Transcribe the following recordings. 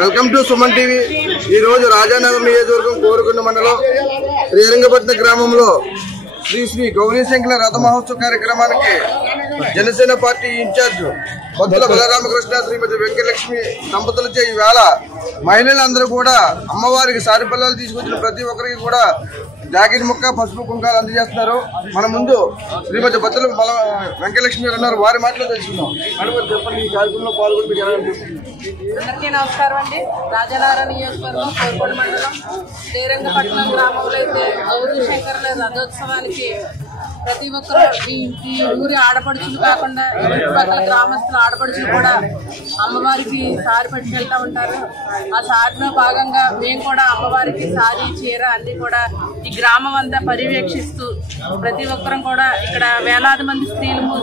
Welcome to Suman TV. ఈ రోజు రాజానగర్ నియోజకవర్గం కోరుకొండ మండలం శ్రీరంగపట్నం గ్రామంలో శ్రీ గౌరీశంకర రథ మహోత్సవ కార్యక్రమానికి జనసేన పార్టీ ఇన్ఛార్జ్ బొద్దల బలరామకృష్ణ శ్రీమతి వెంకటలక్ష్మి దంపతులచే ఈవేళ మహిళలందరూ కూడా అమ్మవారికి సారి పిల్లలు తీసుకొచ్చిన ప్రతి ఒక్కరికి కూడా జాకెట్ ముక్క పసుపు కుంకాలు అందజేస్తున్నారు। మన ముందు శ్రీమతి బొద్దల వెంకటలక్ష్మి గారు ఉన్నారు, వారి మాటలు తెలుసుకుందాం। చెప్పండి, ఈ కార్యక్రమంలో పాల్గొని అందరికీ నమస్కారం అండి। రాజానగర్ నియోజకవర్గం కోరుకొండ మండలం శ్రీరంగపట్నం గ్రామంలో అయితే గౌరీశంకర రథోత్సవానికి ప్రతి ఒక్కరు ఈ ఊరి ఆడపడుచులు కాకుండా చుట్టుపక్కల గ్రామస్తుల ఆడపడుచులు కూడా అమ్మవారికి సారి పెట్టి వెళ్తూ ఉంటారు। ఆ సారిలో భాగంగా మేము కూడా అమ్మవారికి సారీ చీర అన్ని కూడా ఈ గ్రామం అంతా పర్యవేక్షిస్తూ ప్రతి ఒక్కరం కూడా ఇక్కడ వేలాది మంది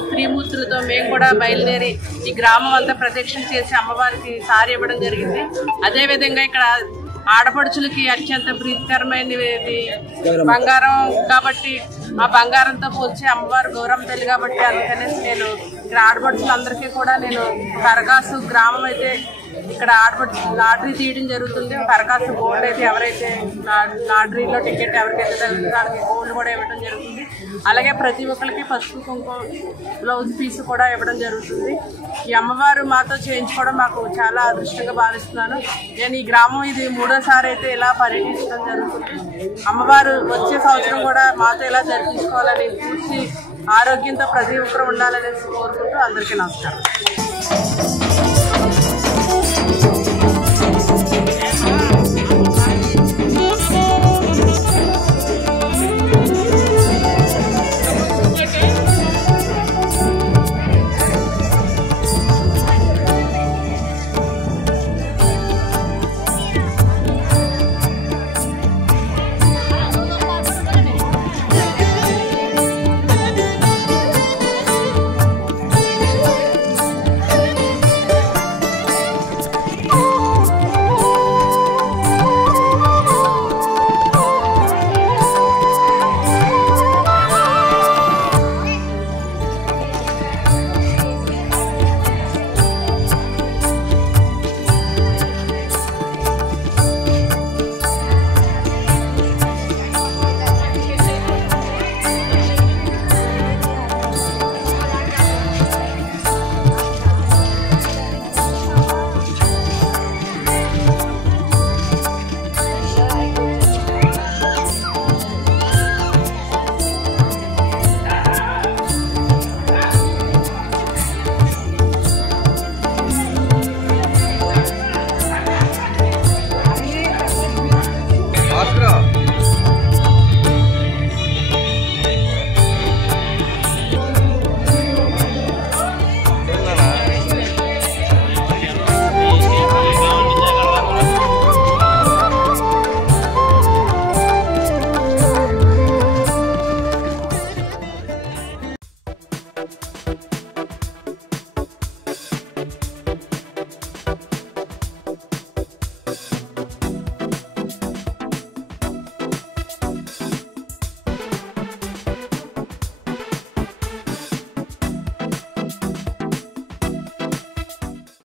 స్త్రీమూర్తులతో మేము కూడా బయలుదేరి ఈ గ్రామం అంతా ప్రదక్షిణ చేసి అమ్మవారికి సారీ ఇవ్వడం జరిగింది। అదేవిధంగా ఇక్కడ ఆడపడుచులకి అత్యంత ప్రీతికరమైనది బంగారం కాబట్టి ఆ బంగారంతో పోల్చి అమ్మవారు గౌరమ్మ తల్లి కాబట్టి అందుకనేసి నేను ఇక్కడ ఆడపడుచులందరికీ కూడా నేను కరకాసు గ్రామం అయితే ఇక్కడ ఆడపడుచు లాటరీ తీయడం జరుగుతుంది। కరకాసు గోల్డ్ అయితే ఎవరైతే లాటరీలో టికెట్ ఎవరికైతే తగ్గుతుందో వాళ్ళకి గోల్డ్ కూడా ఇవ్వడం జరుగుతుంది। అలాగే ప్రతి ఒక్కరికి పసుపు కుంకుమ బ్లౌజ్ పీస్ కూడా ఇవ్వడం జరుగుతుంది। ఈ అమ్మవారు మాతో చేయించుకోవడం మాకు చాలా అదృష్టంగా భావిస్తున్నాను। నేను ఈ గ్రామం ఇది 3వ అయితే ఇలా పర్యటించడం జరుగుతుంది। అమ్మవారు వచ్చే సంవత్సరం కూడా మాతో ఇలా జరిపించుకోవాలని పూర్తి ఆరోగ్యంతో ప్రతి ఒక్కరు ఉండాలనేసి కోరుకుంటూ అందరికీ నమస్కారం।